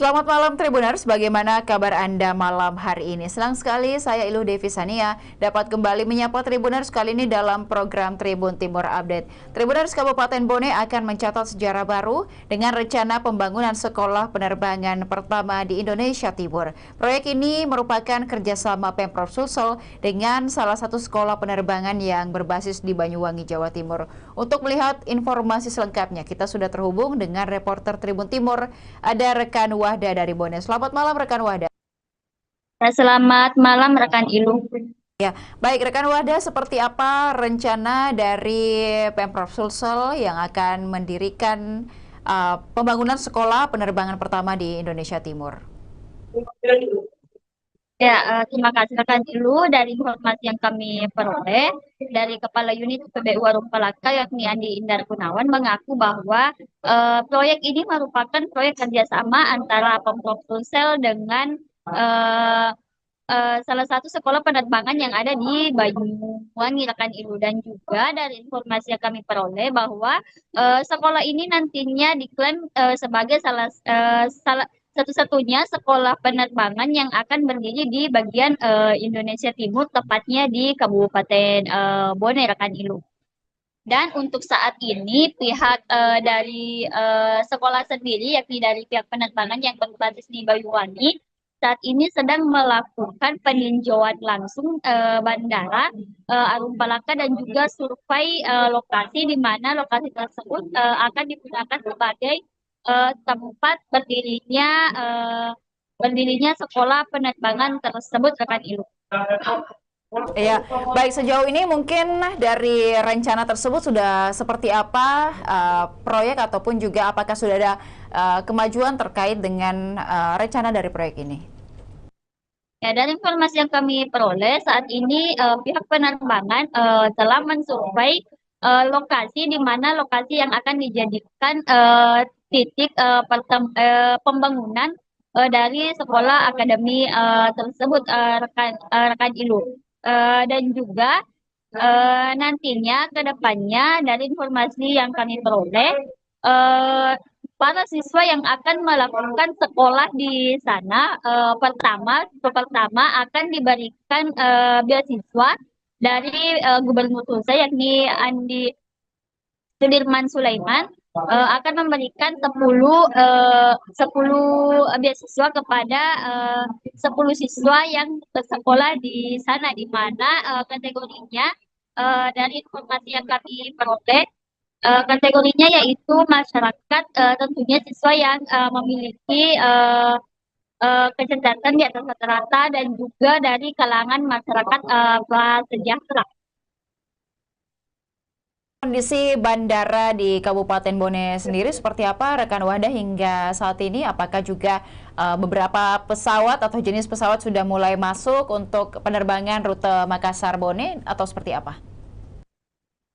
Selamat malam Tribuners, bagaimana kabar Anda malam hari ini? Senang sekali saya Ilu Devi Sania dapat kembali menyapa Tribuners kali ini dalam program Tribun Timur Update. Tribuners, Kabupaten Bone akan mencatat sejarah baru dengan rencana pembangunan sekolah penerbangan pertama di Indonesia Timur. Proyek ini merupakan kerjasama Pemprov Sulsel dengan salah satu sekolah penerbangan yang berbasis di Banyuwangi, Jawa Timur. Untuk melihat informasi selengkapnya, kita sudah terhubung dengan reporter Tribun Timur, ada rekan Wahda dari Bone. Selamat malam rekan Wahda. Selamat malam rekan Ilu. Ya, baik rekan Wahda, seperti apa rencana dari Pemprov Sulsel yang akan mendirikan pembangunan sekolah penerbangan pertama di Indonesia Timur? Ya, terima kasih rekan Ilu. Dari informasi yang kami peroleh dari Kepala Unit PBU Warung Palaka yakni Andi Indar Gunawan mengaku bahwa proyek ini merupakan proyek kerjasama antara Pemprov Sulsel dengan eh, salah satu sekolah penerbangan yang ada di Banyuwangi rekan Ilu, dan juga dari informasi yang kami peroleh bahwa sekolah ini nantinya diklaim sebagai salah satu-satunya sekolah penerbangan yang akan berdiri di bagian Indonesia Timur, tepatnya di Kabupaten Bone rekan Ilu. Dan untuk saat ini pihak dari sekolah sendiri, yakni dari pihak penerbangan yang berbasis di Banyuwangi, saat ini sedang melakukan peninjauan langsung bandara Arum Palaka dan juga survei lokasi di mana lokasi tersebut akan digunakan sebagai tempat berdirinya sekolah penerbangan tersebut rekan Ilu. Ya, baik, sejauh ini mungkin dari rencana tersebut sudah seperti apa proyek ataupun juga apakah sudah ada kemajuan terkait dengan rencana dari proyek ini? Ya, dari informasi yang kami peroleh saat ini pihak penerbangan telah mensurvei lokasi di mana lokasi yang akan dijadikan titik pembangunan dari sekolah akademi tersebut rekan Ilu. Dan juga nantinya ke depannya dari informasi yang kami peroleh eh, para siswa yang akan melakukan sekolah di sana pertama akan diberikan beasiswa dari Gubernur Sulsel yakni Andi Sudirman Sulaiman akan memberikan 10 beasiswa kepada 10 siswa yang bersekolah di sana, di mana kategorinya dari informasi yang kami peroleh kategorinya yaitu masyarakat, tentunya siswa yang memiliki kecerdasan di atas rata-rata, dan juga dari kalangan masyarakat prasejahtera. Kondisi bandara di Kabupaten Bone sendiri seperti apa rekan Wahda hingga saat ini? Apakah juga beberapa pesawat atau jenis pesawat sudah mulai masuk untuk penerbangan rute Makassar-Bone atau seperti apa?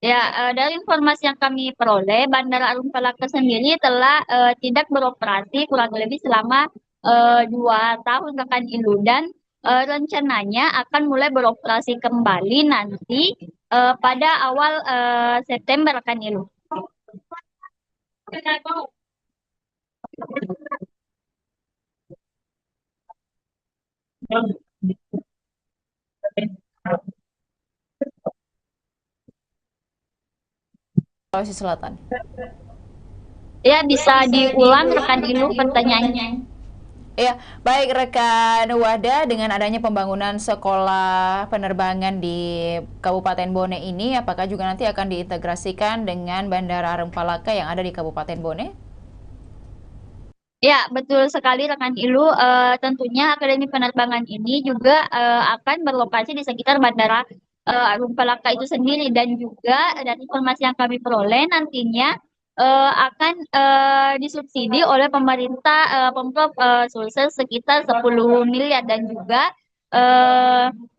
Ya, dari informasi yang kami peroleh, Bandara Arum Palaka sendiri telah tidak beroperasi kurang lebih selama 2 tahun rekan Ilu, dan rencananya akan mulai beroperasi kembali nanti pada awal September rekan Ilu. Sulawesi Selatan. Ya, bisa diulang rekan Ilu pertanyaannya. Ya, baik rekan Wahda, dengan adanya pembangunan sekolah penerbangan di Kabupaten Bone ini, apakah juga nanti akan diintegrasikan dengan Bandara Arum Palaka yang ada di Kabupaten Bone? Ya, betul sekali rekan Ilu. Tentunya Akademi Penerbangan ini juga akan berlokasi di sekitar Bandara Arum Palaka itu sendiri, dan juga dari informasi yang kami peroleh nantinya akan disubsidi oleh pemerintah Pemprov Sulsel sekitar 10 miliar, dan juga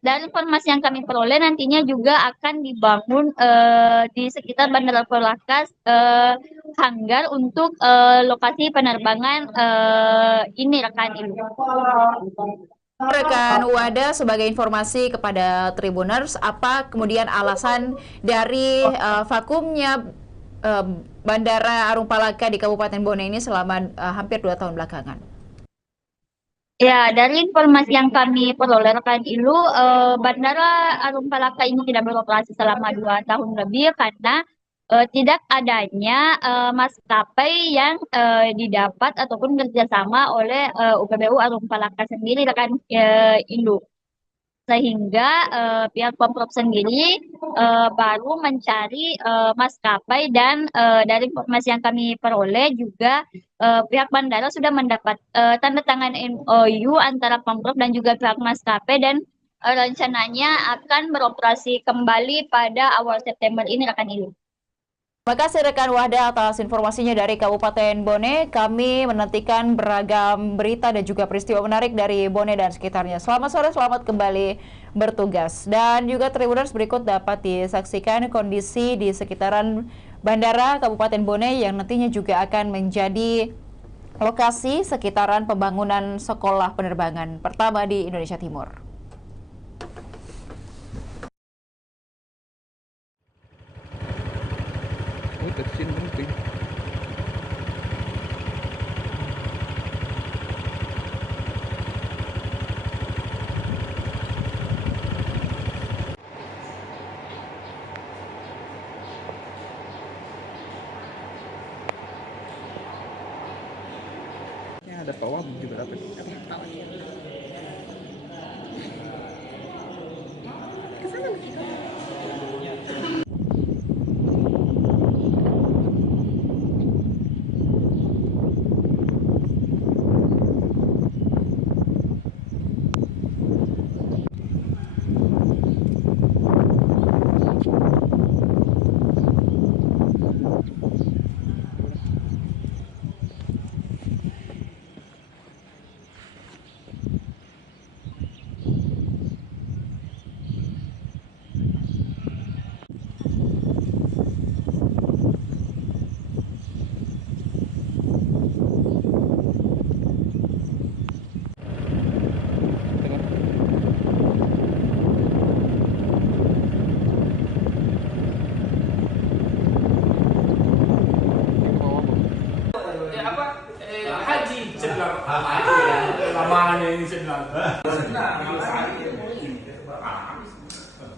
dari informasi yang kami peroleh nantinya juga akan dibangun di sekitar Bandara Polakas hanggar untuk lokasi penerbangan ini rekan Ilu. Rekan Wada, sebagai informasi kepada Tribuners, apa kemudian alasan dari vakumnya Bandara Arum Palaka di Kabupaten Bone ini selama hampir 2 tahun belakangan? Ya, dari informasi yang kami peroleh rekan Ilu, Bandara Arum Palaka ini tidak beroperasi selama 2 tahun lebih karena tidak adanya maskapai yang didapat ataupun kerjasama oleh UPBU Arum Palaka sendiri rekan Ilu. Sehingga pihak Pemprov sendiri baru mencari maskapai dan dari informasi yang kami peroleh juga pihak bandara sudah mendapat tanda tangan MOU antara Pemprov dan juga pihak maskapai dan rencananya akan beroperasi kembali pada awal September ini rekan Ilu. Terima kasih rekan Wahda atas informasinya dari Kabupaten Bone. Kami menantikan beragam berita dan juga peristiwa menarik dari Bone dan sekitarnya. Selamat sore, selamat kembali bertugas. Dan juga Tribuners berikut dapat disaksikan kondisi di sekitaran Bandara Kabupaten Bone yang nantinya juga akan menjadi lokasi sekitaran pembangunan sekolah penerbangan pertama di Indonesia Timur. Tersin penting. Ya ada pawang juga dapat.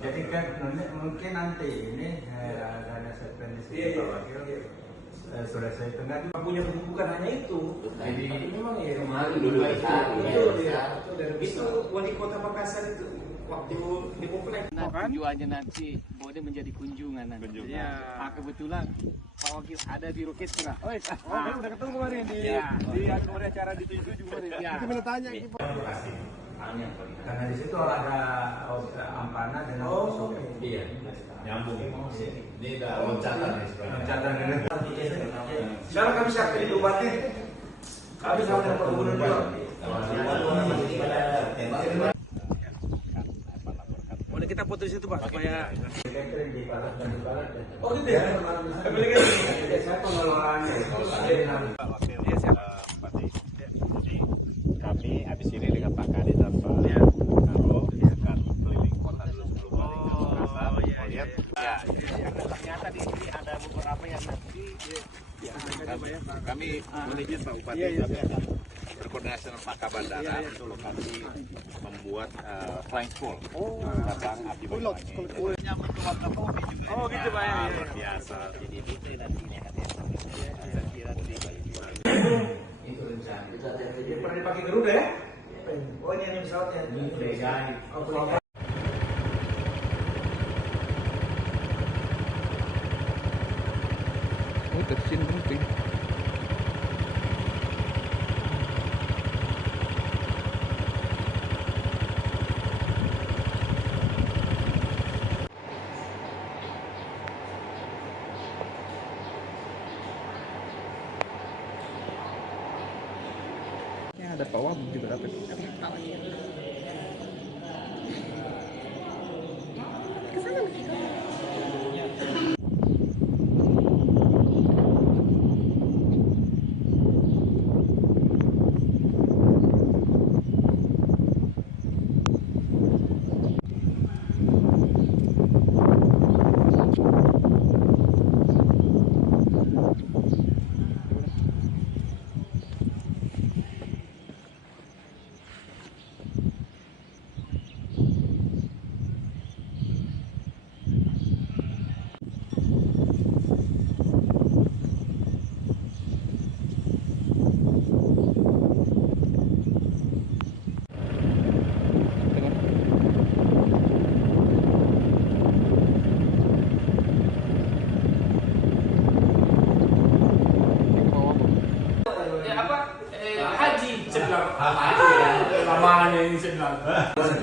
Jadi kan mungkin nanti ini dana subvensi Sulawesi Tengah juga punya bukan hanya itu. Jadi memang ya kemarin dulu itu wali kota Makassar itu waktu di komplek. Tujuannya nanti boleh menjadi kunjungan nanti. Ya. Kebetulan Pak Wakil ada di Roket Tengah. Oh, udah ketemu kemarin di kemarin acara di 77 kemarin. Ya. Kita mau tanya Karena di situ ada Ampana dengan iya. Nyambung. Ini udah loncatan ya sebenarnya. Loncatan ini. Sekarang kami siapkan itu Bupati. Kami sama dengan Pak Gubernur. boleh kita foto di situ Pak supaya Oh gitu ya. Saya pengelolaannya. Kami habis ini dengan Pak Kadis dan Pak Karo akan keliling kota dulu sebelum lihat. Ya, ternyata di sini ada beberapa yang nanti kami menuju Pak Bupati berkoordinasi dengan Pak Kabandara untuk lokasi membuat flying school cabang api Banyuwangi. Oh gitu Pak ya. Luar biasa. Jadi itu nantinya saya kira di Itu rencana. Pernah dipakai Garuda ya? Oh ini pesawatnya. Oh, Tersin penting. Ya ada pawang juga dapat.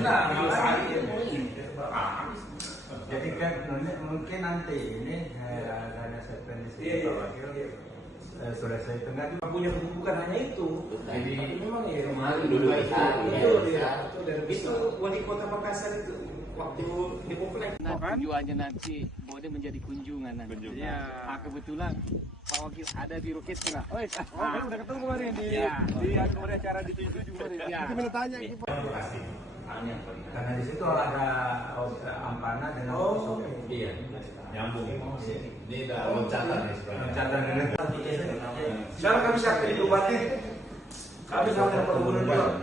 Nah, jadi kan mungkin nanti ini karena saya prediksi sudah saya tengah juga punya buku, bukan hanya itu. Jadi memang ya kemarin dulu itu wali kota Makassar itu waktu di komplek. Nah, tujuannya nanti boleh menjadi kunjungan nanti. Kebetulan Pak Wakil ada di Roket Tengah. Udah ketemu kemarin di kemarin acara di 77 kemarin. Kita mau tanya gitu. Karena di situ ada Ampana dengan iya, nyambung. Ini udah loncatan ya sebenarnya. Loncatan ini. Sekarang kami siap di Bupati. Kami sama dengan Pak Gubernur juga.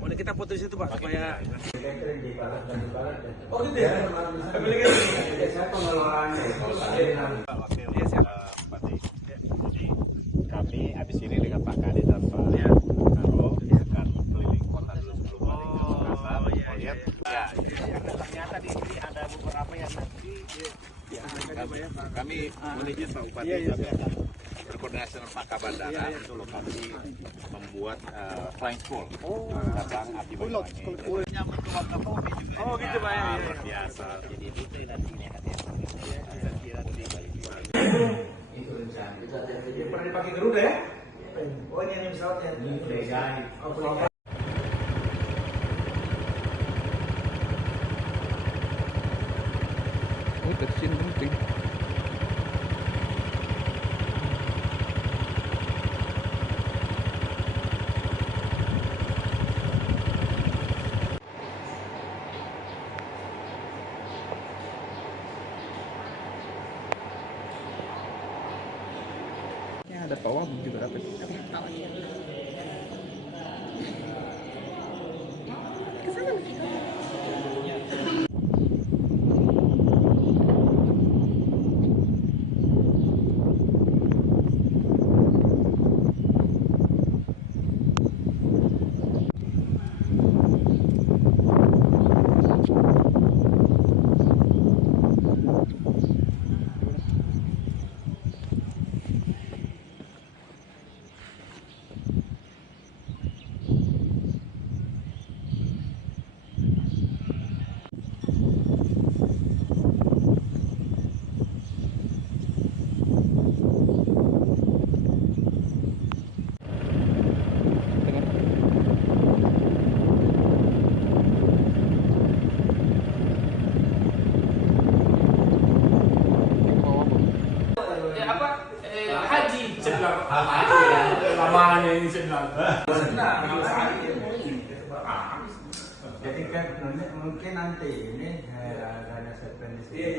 Boleh kita foto di situ Pak supaya Oh gitu ya. Kami lagi saya pengelolaannya. Kami habis ini dengan Pak Kadis dan Pak Karo akan keliling kota sebelum lihat. Ternyata di sini ada beberapa yang nanti kami menuju Pak Bupati berkoordinasi dengan Pak Kabandara untuk lokasi membuat flying school cabang api Banyuwangi. Oh gitu Pak ya. Biasa. Jadi itu nantinya Itu rencana. Pernah dipakai Garuda ya? Oh ini yang pesawatnya. Oh, Oh, bersin penting. Ada Pak Wagub juga dapat. Lamanya ini sedang. Jadi kan mungkin nanti ini karena saya prediksi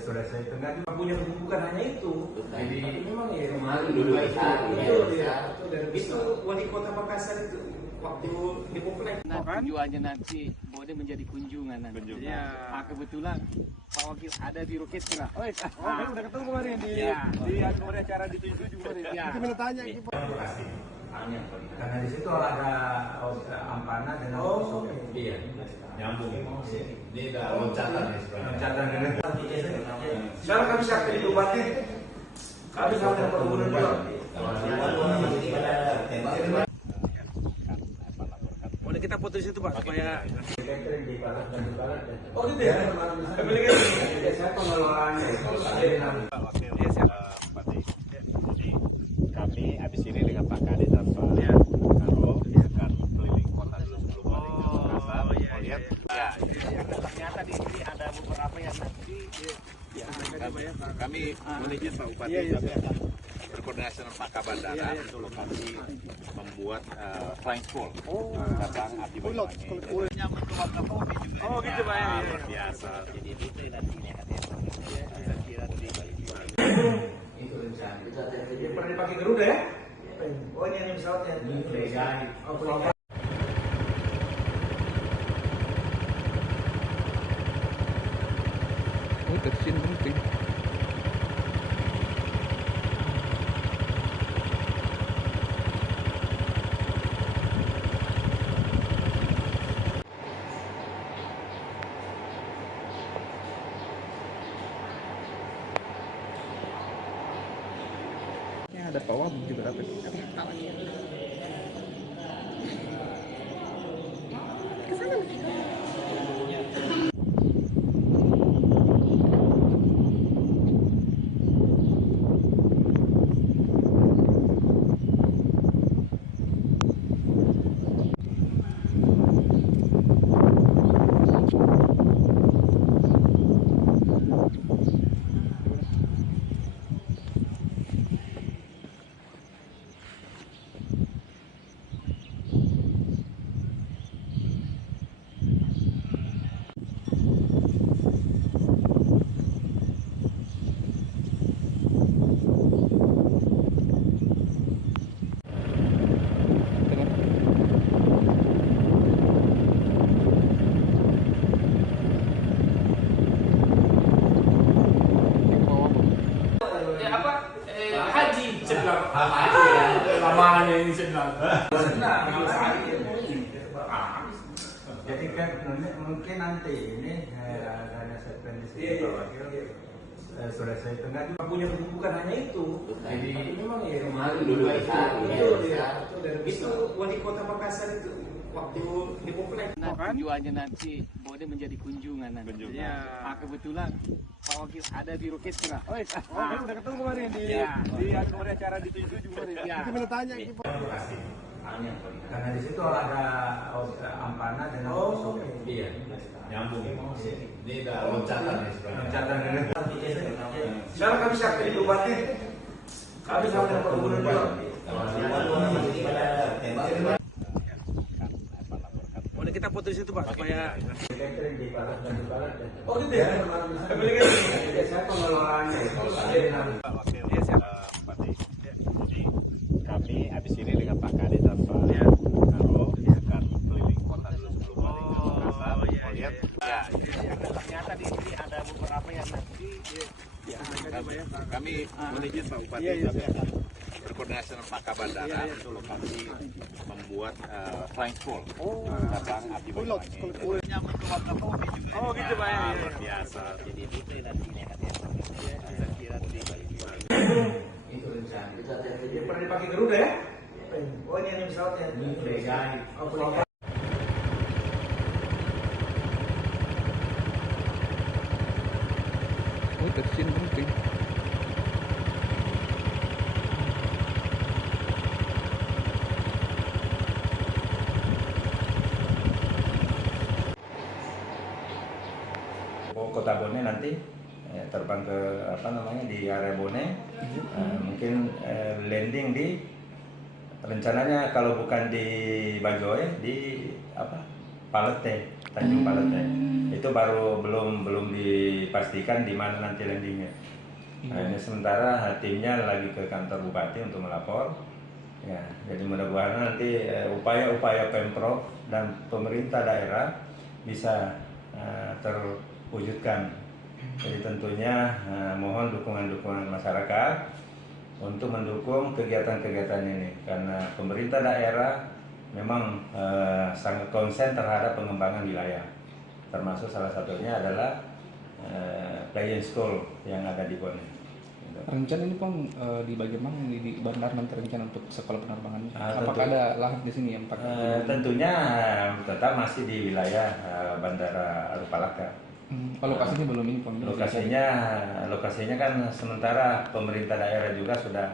sudah saya tengah juga punya buku, bukan hanya itu. Jadi memang ya kemarin dulu itu wali kota Makassar itu waktu di komplek. Nah, tujuannya nanti boleh menjadi kunjungan nanti. Kebetulan Pak Wakil ada di Roket Tengah. Udah ketemu kemarin di kemarin acara di 77 kemarin. Kita mau tanya gitu. Karena di situ ada Ampana dengan iya, nyambung. Ini udah loncatan ya sebenarnya. Loncatan ini. Sekarang kami siap di Bupati. Kami sama dengan Pak Gubernur juga. Boleh kita foto di situ Pak supaya Oh gitu ya. Kami lagi saya pengelolaannya. kami habis ini dengan Pak Kadis dan Pak Karo akan keliling kota sebelum lihat. Ternyata di sini ada beberapa yang nanti kami menuju Pak Bupati berkoordinasi dengan Pak Kabandara untuk lokasi membuat flying school cabang api Banyuwangi. Oh gitu Pak ya. Biasa. Jadi itu nantinya Itu rencana. Pernah dipakai Garuda ya? Oh ini yang pesawatnya. Oh, Oh, bersin penting. Ada Pak Wagub juga dapat. semuanya ini senang. Jadi kan mungkin nanti ini dana serpen di sini Pak Wakil sudah saya tengah juga punya bukan hanya itu. Jadi memang ya kemarin dulu itu wali kota Makassar itu waktu di komplek. Nah, tujuannya nanti boleh menjadi kunjungan nanti. Kebetulan Pak Wakil ada di Roket Tengah. Udah ketemu kemarin di kemarin acara di 77 kemarin. Kita mau tanya Karena di situ ada Ampana dengan Iya, nyambung. Ini udah loncatan ya sebenarnya. loncatan dengan sekarang kami siap di Bupati. Kami sama dengan Pak Gubernur. Boleh kita foto di situ Pak supaya Oh gitu ya? Saya pengelolaannya. Pak Wakil, Bupati. Jadi kami habis ini dengan Pak Kadis dan Pak Karo akan keliling kota dulu sebelum balik ke Makassar. Lihat, ternyata di sini ada beberapa yang nanti kami menuju Pak Bupati kami akan berkoordinasi dengan Pak Kabandara untuk lokasi membuat flying school cabang api Banyuwangi. Oh gitu Pak ya. Luar biasa. Jadi itu nanti ini akan saya kira di Banyuwangi. Itu rencana. Dia pernah dipakai Garuda ya? Oh ini yang pesawatnya. Oh Peligai. Oh, bersin penting. Kota Bone nanti terbang ke di area Bone, mungkin landing di rencananya kalau bukan di Bajoe di Palete, Tanjung Palete. Itu baru belum dipastikan di mana nanti landingnya. Ini sementara timnya lagi ke kantor bupati untuk melapor. Ya, jadi mudah-mudahan nanti upaya-upaya Pemprov dan pemerintah daerah bisa terwujudkan. Jadi tentunya mohon dukungan-dukungan masyarakat untuk mendukung kegiatan-kegiatan ini karena pemerintah daerah memang sangat konsen terhadap pengembangan wilayah, termasuk salah satunya adalah Flying School yang ada di Bone. Rencana ini Bang di bagian mana di bandar nanti rencana untuk sekolah penerbangan? Apakah tentu, ada lahan di sini yang pakai? tentunya tetap masih di wilayah Bandara Rupalaka. Lokasinya belum ini Bang? Lokasinya kan sementara pemerintah daerah juga sudah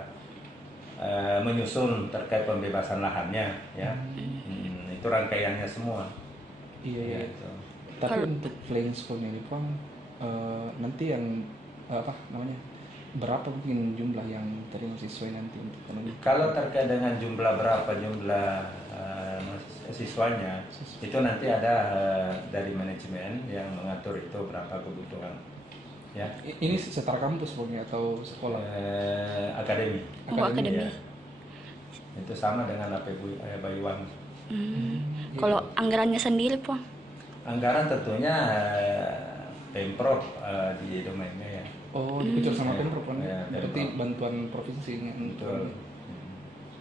menyusun terkait pembebasan lahannya, ya. Itu rangkaiannya semua. Iya. Gitu. Tapi untuk flying school-nya ini Bang, nanti yang berapa mungkin jumlah yang terima siswa nanti untuk penulis? Kalau terkait dengan jumlah siswanya, itu nanti ada dari manajemen yang mengatur itu berapa kebutuhan. Ya. Ini setara kampus Bang atau sekolah? Akademi. Akademi. Ya. Itu sama dengan Banyuwangi. Kalau anggarannya sendiri Bang? Anggaran tentunya Pemprov di domainnya ya. Oh, dikejar sama Pemprov kan? Ya, Berarti bantuan provinsi ini. Betul.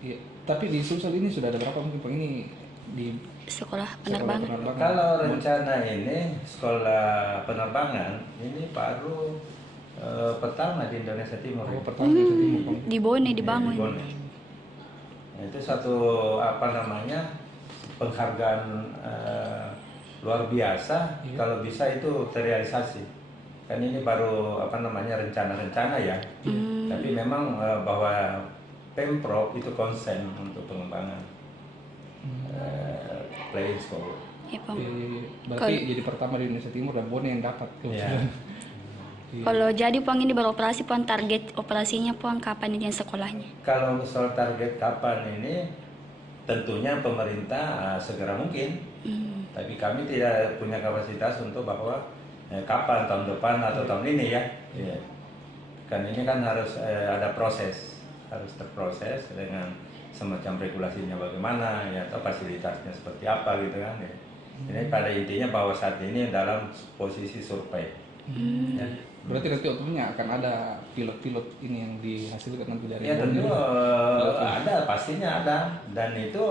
Iya. Tapi di Sulsel ini sudah ada berapa mungkin Bang ini di Sekolah penerbangan. Kalau rencana ini sekolah penerbangan ini baru pertama di Indonesia Timur. Oh, pertama di Indonesia Timur Bang. Di Bone dibangun. Di Bone. Nah, itu satu penghargaan luar biasa. Kalau bisa itu terrealisasi. Kan ini baru rencana-rencana ya. Tapi memang bahwa Pemprov itu konsen untuk pengembangan Flying School. Ya, Bang. Berarti jadi pertama di Indonesia Timur dan Bone yang dapat. Ya. Kalau jadi Bang ini beroperasi Bang, target operasinya Bang kapan ini sekolahnya? Kalau soal target kapan ini tentunya pemerintah segera mungkin. Tapi kami tidak punya kapasitas untuk bahwa kapan tahun depan atau tahun ini ya. Kan ini kan harus ada proses, harus terproses dengan semacam regulasinya bagaimana ya atau fasilitasnya seperti apa gitu kan ya. Ini pada intinya bahwa saat ini dalam posisi survei. Ya. Berarti nanti waktunya akan ada pilot-pilot ini yang dihasilkan nanti dari Ya tentu Bone. ada, pastinya ada, dan itu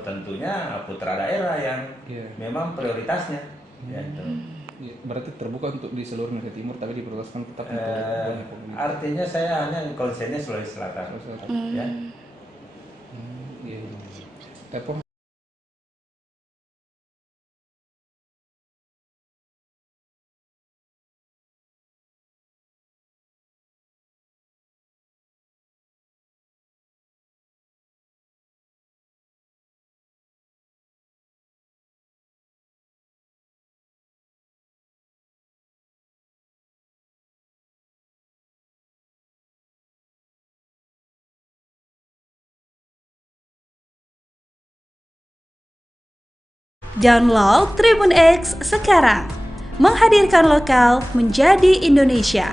tentunya putra daerah yang memang prioritasnya. Ya, itu. Ya, berarti terbuka untuk di seluruh Indonesia Timur, tapi diprioritaskan tetap untuk Bone. Artinya saya hanya konsennya Sulawesi Selatan. Ya. Iya. Download Tribun X sekarang, menghadirkan lokal menjadi Indonesia.